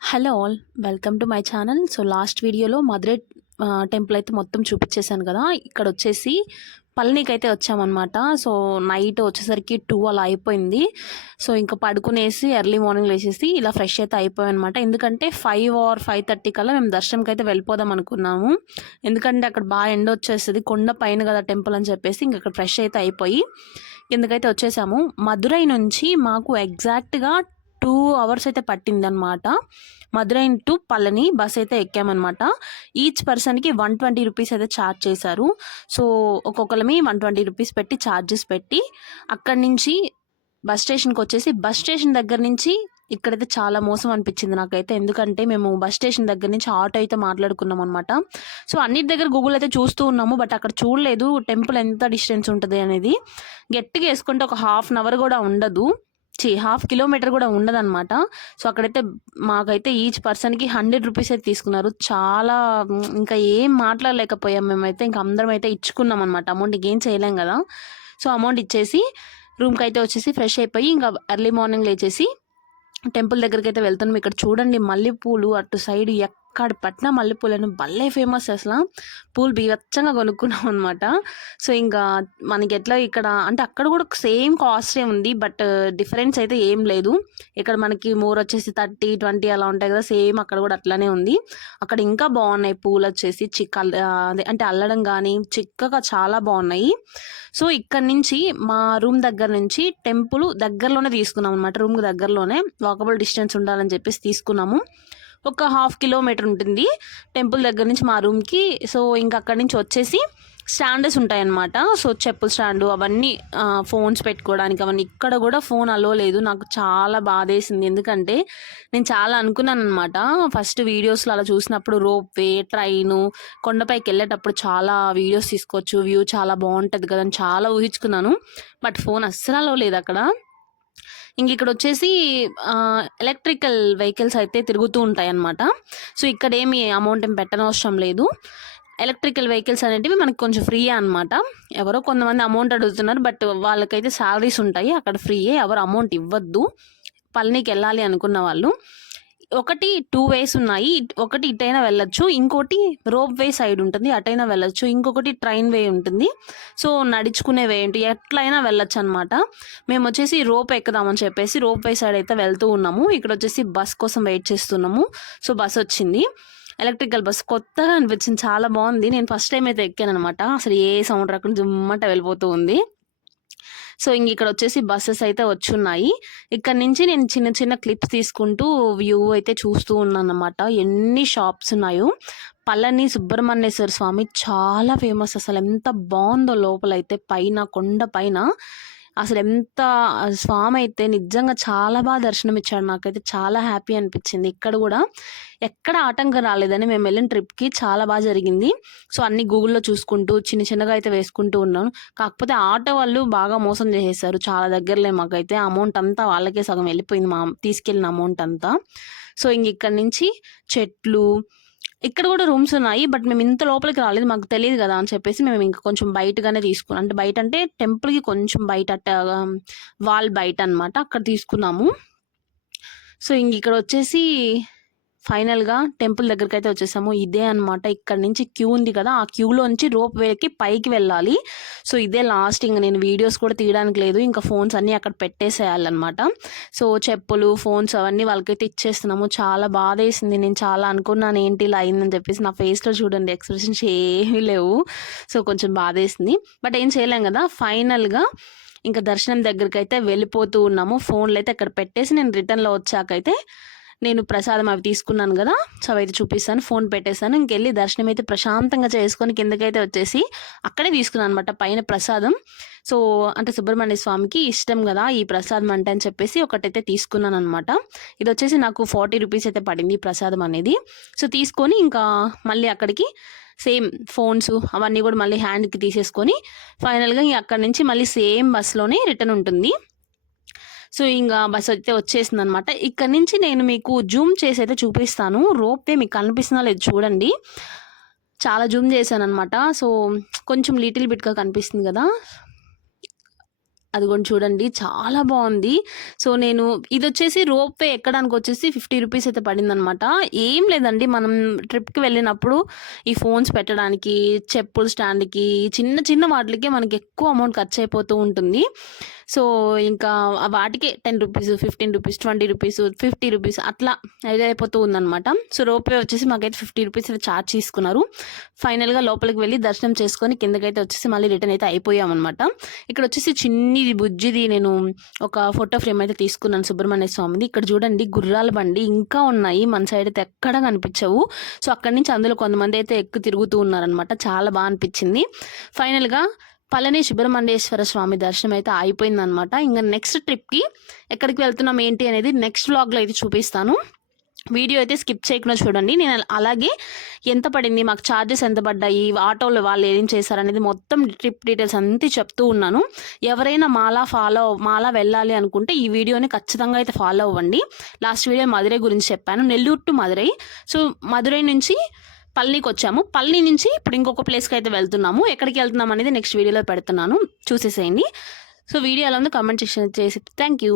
Hello all, welcome to my channel. So last వీడియోలో Madurai temple అయితే మొత్తం చూపించేశాను కదా. ఇక్కడ వచ్చేసి పళనికి అయితే వచ్చామన్నమాట. సో నైట్ వచ్చేసరికి 2 అలా అయిపోయింది. సో ఇంకా పడుకునేసి ఎర్లీ మార్నింగ్ లేచేసి ఇలా ఫ్రెష్ అయితే అయిపోయామన్నమాట. ఎందుకంటే 5 ఆర్ 5:30 కల్లా మేము దర్శనంకి అయితే వెళ్ళిపోదాం అనుకున్నాము. ఎందుకంటే అక్కడ బాగా ఎండ వచ్చేస్తుంది, కొండ పైన కదా టెంపుల్ అని చెప్పేసి ఇంక అక్కడ ఫ్రెష్ అయితే అయిపోయి కిందకైతే వచ్చేసాము. మధురై నుంచి మాకు ఎగ్జాక్ట్గా 2 అవర్స్ అయితే పట్టిందనమాట. మధురై టు పళని బస్ అయితే ఎక్కామన్నమాట. ఈచ్ పర్సన్కి 120 రూపీస్ అయితే ఛార్జ్ చేశారు. సో ఒక్కొక్కరిమి 120 రూపీస్ పెట్టి ఛార్జెస్ పెట్టి అక్కడి నుంచి బస్ స్టేషన్కి వచ్చేసి బస్ స్టేషన్ దగ్గర నుంచి ఇక్కడైతే చాలా మోసం అనిపించింది నాకైతే. ఎందుకంటే మేము బస్ స్టేషన్ దగ్గర నుంచి ఆటో అయితే మాట్లాడుకున్నాం అనమాట. సో అన్నిటి దగ్గర గూగుల్ అయితే చూస్తూ ఉన్నాము, బట్ అక్కడ చూడలేదు టెంపుల్ ఎంత డిస్టెన్స్ ఉంటుంది అనేది. గట్టిగా వేసుకుంటే ఒక హాఫ్ అన్ అవర్ కూడా ఉండదు, హాఫ్ కిలోమీటర్ కూడా ఉండదన్నమాట. సో అక్కడైతే మాకైతే ఈచ్ పర్సన్కి 100 రూపీస్ అయితే తీసుకున్నారు. చాలా ఇంకా ఏం మాట్లాడలేకపోయాం మేమైతే. ఇంకా అందరం అయితే ఇచ్చుకున్నాం అనమాట అమౌంట్, ఇంకేం చేయలేం కదా. సో అమౌంట్ ఇచ్చేసి రూమ్కి అయితే వచ్చేసి ఫ్రెష్ అయిపోయి ఇంకా ఎర్లీ మార్నింగ్ లేచేసి టెంపుల్ దగ్గరికి అయితే వెళ్తున్నాం. ఇక్కడ చూడండి మల్లెపూలు అటు సైడ్ ఎక్కడ పట్టిన మల్లెపూలను భలే ఫేమస్. అసలు పూలు బీవచ్చంగా కొనుక్కున్నాం అనమాట. సో ఇంకా మనకి ఎట్లా ఇక్కడ అంటే అక్కడ కూడా సేమ్ కాస్టే ఉంది, బట్ డిఫరెన్స్ అయితే ఏం లేదు. ఇక్కడ మనకి మోర్ వచ్చేసి 30, 20 అలా ఉంటాయి కదా, సేమ్ అక్కడ కూడా అట్లానే ఉంది. అక్కడ ఇంకా బాగున్నాయి పూలు వచ్చేసి అదే అంటే అల్లడం కానీ చిక్కగా చాలా బాగున్నాయి. సో ఇక్కడ నుంచి మా రూమ్ దగ్గర నుంచి టెంపుల్ దగ్గరలోనే తీసుకున్నాం అనమాట. రూమ్కి దగ్గరలోనే వాకబుల్ డిస్టెన్స్ ఉండాలని చెప్పేసి తీసుకున్నాము. ఒక హాఫ్ కిలోమీటర్ ఉంటుంది టెంపుల్ దగ్గర నుంచి మా రూమ్కి. సో ఇంకా అక్కడి నుంచి వచ్చేసి స్టాండర్స్ ఉంటాయన్నమాట. సో చెప్పుల స్టాండు అవన్నీ, ఫోన్స్ పెట్టుకోవడానికి అవన్నీ. ఇక్కడ కూడా ఫోన్ అలో లేదు. నాకు చాలా బాధేసింది, ఎందుకంటే నేను చాలా అనుకున్నాను అనమాట. ఫస్ట్ వీడియోస్లో అలా చూసినప్పుడు రోప్ వే, ట్రైను, కొండపైకి వెళ్ళేటప్పుడు చాలా వీడియోస్ తీసుకోవచ్చు, వ్యూ చాలా బాగుంటుంది కదా అని చాలా ఊహించుకున్నాను. బట్ ఫోన్ అస్సలు అలో లేదు అక్కడ. ఇంక ఇక్కడ వచ్చేసి ఎలక్ట్రికల్ వెహికల్స్ అయితే తిరుగుతూ ఉంటాయి అన్నమాట. సో ఇక్కడ ఏమి అమౌంట్ ఏం పెట్టనవసరం లేదు. ఎలక్ట్రికల్ వెహికల్స్ అనేటివి మనకి కొంచెం ఫ్రీయే అనమాట. ఎవరో కొంతమంది అమౌంట్ అడుగుతున్నారు, బట్ వాళ్ళకైతే శాలరీస్ ఉంటాయి, అక్కడ ఫ్రీయే, ఎవరు అమౌంట్ ఇవ్వద్దు. పళనికి వెళ్ళాలి అనుకున్న వాళ్ళు. ఒకటి 2 వేస్ ఉన్నాయి, ఒకటి ఇటైనా వెళ్ళొచ్చు, ఇంకోటి రోప్ వే సైడ్ ఉంటుంది అటైనా వెళ్ళొచ్చు, ఇంకొకటి ట్రైన్ వే ఉంటుంది. సో నడుచుకునే వే ఏంటి ఎట్లయినా వెళ్ళొచ్చు అనమాట. మేము వచ్చేసి రోప్ ఎక్కుదామని చెప్పేసి రోప్ వే సైడ్ అయితే వెళ్తూ ఉన్నాము. ఇక్కడ వచ్చేసి బస్ కోసం వెయిట్ చేస్తున్నాము. సో బస్ వచ్చింది, ఎలక్ట్రికల్ బస్ కొత్తగా అనిపించింది, చాలా బాగుంది. నేను ఫస్ట్ టైం అయితే ఎక్కాను అనమాట. అసలు ఏ సౌండ్ రాకుండా జుమ్మట వెళ్ళిపోతూ ఉంది. సో ఇంక ఇక్కడ వచ్చేసి బస్సెస్ అయితే వచ్చున్నాయి. ఇక్కడ నుంచి నేను చిన్న చిన్న క్లిప్స్ తీసుకుంటూ వ్యూ అయితే చూస్తూ ఉన్నాను అనమాట. ఎన్ని షాప్స్ ఉన్నాయో. పళని సుబ్రహ్మణ్యేశ్వర స్వామి చాలా ఫేమస్. అసలు ఎంత బాగుందో లోపలైతే, పైన కొండ పైన అసలు ఎంత స్వామి అయితే నిజంగా చాలా బాగా దర్శనం ఇచ్చాడు. నాకైతే చాలా హ్యాపీ అనిపించింది. ఇక్కడ కూడా ఎక్కడ ఆటంకం రాలేదని మేము వెళ్ళిన ట్రిప్కి చాలా బాగా జరిగింది. సో అన్ని గూగుల్లో చూసుకుంటూ చిన్న చిన్నగా అయితే వేసుకుంటూ ఉన్నాను. కాకపోతే ఆటో వాళ్ళు బాగా మోసం చేసేసారు చాలా దగ్గరలే. మాకైతే అమౌంట్ అంతా వాళ్ళకే సగం వెళ్ళిపోయింది, మా తీసుకెళ్ళిన అమౌంట్ అంతా. సో ఇంక ఇక్కడ నుంచి చెట్లు, ఇక్కడ కూడా రూమ్స్ ఉన్నాయి, బట్ మేము ఇంత లోపలికి రాలేదు, మాకు తెలియదు కదా అని చెప్పేసి మేము ఇంకా కొంచెం బయటగానే తీసుకున్నాం. అంటే బయట అంటే టెంపుల్కి కొంచెం బయట వాల్ బయట అనమాట, అక్కడ తీసుకున్నాము. సో ఇంక ఇక్కడ వచ్చేసి ఫైనల్గా టెంపుల్ దగ్గరికి అయితే వచ్చేసాము. ఇదే అనమాట, ఇక్కడ నుంచి క్యూ ఉంది కదా, ఆ క్యూలో నుంచి రోప్ వేకి పైకి వెళ్ళాలి. సో ఇదే లాస్ట్. ఇంకా నేను వీడియోస్ కూడా తీయడానికి లేదు, ఇంకా ఫోన్స్ అన్నీ అక్కడ పెట్టేసేయాలన్నమాట. సో చెప్పులు, ఫోన్స్ అవన్నీ వాళ్ళకైతే ఇచ్చేస్తున్నాము. చాలా బాధ వేసింది, నేను చాలా అనుకున్నాను ఏంటి ఇలా అయిందని చెప్పేసి. నా ఫేస్లో చూడండి ఎక్స్ప్రెషన్స్ ఏమీ లేవు. సో కొంచెం బాధ వేసింది, బట్ ఏం చేయలేం కదా. ఫైనల్గా ఇంకా దర్శనం దగ్గరికి అయితే వెళ్ళిపోతూ ఉన్నాము. ఫోన్లు అయితే అక్కడ పెట్టేసి నేను రిటర్న్లో వచ్చాకైతే నేను ప్రసాదం అవి తీసుకున్నాను కదా, సో అవైతే చూపిస్తాను. ఫోన్ పెట్టేశాను. ఇంకెళ్ళి దర్శనం అయితే ప్రశాంతంగా చేసుకొని కిందకైతే వచ్చేసి అక్కడే తీసుకున్నాను అనమాట పైన ప్రసాదం. సో అంటే సుబ్రహ్మణ్య స్వామికి ఇష్టం కదా ఈ ప్రసాదం అంటే అని చెప్పేసి ఒకటైతే తీసుకున్నాను అనమాట. ఇది వచ్చేసి నాకు 40 రూపీస్ అయితే పడింది ప్రసాదం అనేది. సో తీసుకొని ఇంకా మళ్ళీ అక్కడికి సేమ్ ఫోన్స్ అవన్నీ కూడా మళ్ళీ హ్యాండ్కి తీసేసుకొని ఫైనల్గా అక్కడి నుంచి మళ్ళీ సేమ్ బస్లోనే రిటర్న్ ఉంటుంది. సో ఇంకా బస్ అయితే వచ్చేసింది అనమాట. ఇక్కడ నుంచి నేను మీకు జూమ్ చేసి అయితే చూపిస్తాను. రోప్ వే మీకు కనిపిస్తుందా లేదు చూడండి, చాలా జూమ్ చేశాను అనమాట. సో కొంచెం లిటిల్ బిట్గా కనిపిస్తుంది కదా, అదిగోండి చూడండి చాలా బాగుంది. సో నేను ఇదొచ్చేసి రోప్ వే ఎక్కడానికి వచ్చేసి 50 రూపీస్ అయితే పడిందనమాట. ఏం లేదండి, మనం ట్రిప్కి వెళ్ళినప్పుడు ఈ ఫోన్స్ పెట్టడానికి, చెప్పుల స్టాండ్కి, చిన్న చిన్న వాటికి మనకి ఎక్కువ అమౌంట్ ఖర్చు అయిపోతూ ఉంటుంది. సో ఇంకా వాటికే 10 రూపీస్, 15 రూపీస్, 20 రూపీస్, 50 రూపీస్ అట్లా అయిపోతూ ఉందనమాట. సో రోప్ వే వచ్చేసి మాకైతే 50 రూపీస్ ఛార్జ్ తీసుకున్నారు. ఫైనల్గా లోపలికి వెళ్ళి దర్శనం చేసుకొని కిందకైతే వచ్చేసి మళ్ళీ రిటర్న్ అయితే అయిపోయామన్నమాట. ఇక్కడ వచ్చేసి చిన్నిది బుజ్జిది నేను ఒక ఫోటో ఫ్రేమ్ అయితే తీసుకున్నాను సుబ్రహ్మణ్య స్వామిది. ఇక్కడ చూడండి గుర్రాల బండి ఇంకా ఉన్నాయి, మన సైడ్ అయితే ఎక్కడ కనిపించవు. సో అక్కడి నుంచి అందులో కొంతమంది అయితే తిరుగుతూ ఉన్నారనమాట. చాలా బాగా అనిపించింది. ఫైనల్గా పళని సుబ్రహ్మణ్యేశ్వర స్వామి దర్శనం అయితే అయిపోయిందనమాట. ఇంకా నెక్స్ట్ ట్రిప్కి ఎక్కడికి వెళ్తున్నాం ఏంటి అనేది నెక్స్ట్ వ్లాగ్లో అయితే చూపిస్తాను. వీడియో అయితే స్కిప్ చేయకుండా చూడండి. నేను అలాగే ఎంత పడింది, మాకు ఛార్జెస్ ఎంత పడ్డాయి, ఆటోలో వాళ్ళు ఏం చేశారనేది మొత్తం ట్రిప్ డీటెయిల్స్ అంతా చెప్తూ ఉన్నాను. ఎవరైనా మాలా వెళ్ళాలి అనుకుంటే ఈ వీడియోని ఖచ్చితంగా అయితే ఫాలో అవ్వండి. లాస్ట్ వీడియో మదురై గురించి చెప్పాను, నెల్లూరు టు మదురై. సో మదురై నుంచి పళనికి వచ్చాము, పళని నుంచి ఇప్పుడు ఇంకొక ప్లేస్కి అయితే వెళ్తున్నాము. ఎక్కడికి వెళ్తున్నాం అనేది నెక్స్ట్ వీడియోలో పెడుతున్నాను, చూసేసేయండి. సో వీడియో ఎలా ఉందో కామెంట్ సెక్షన్ చేసి థ్యాంక్ యూ.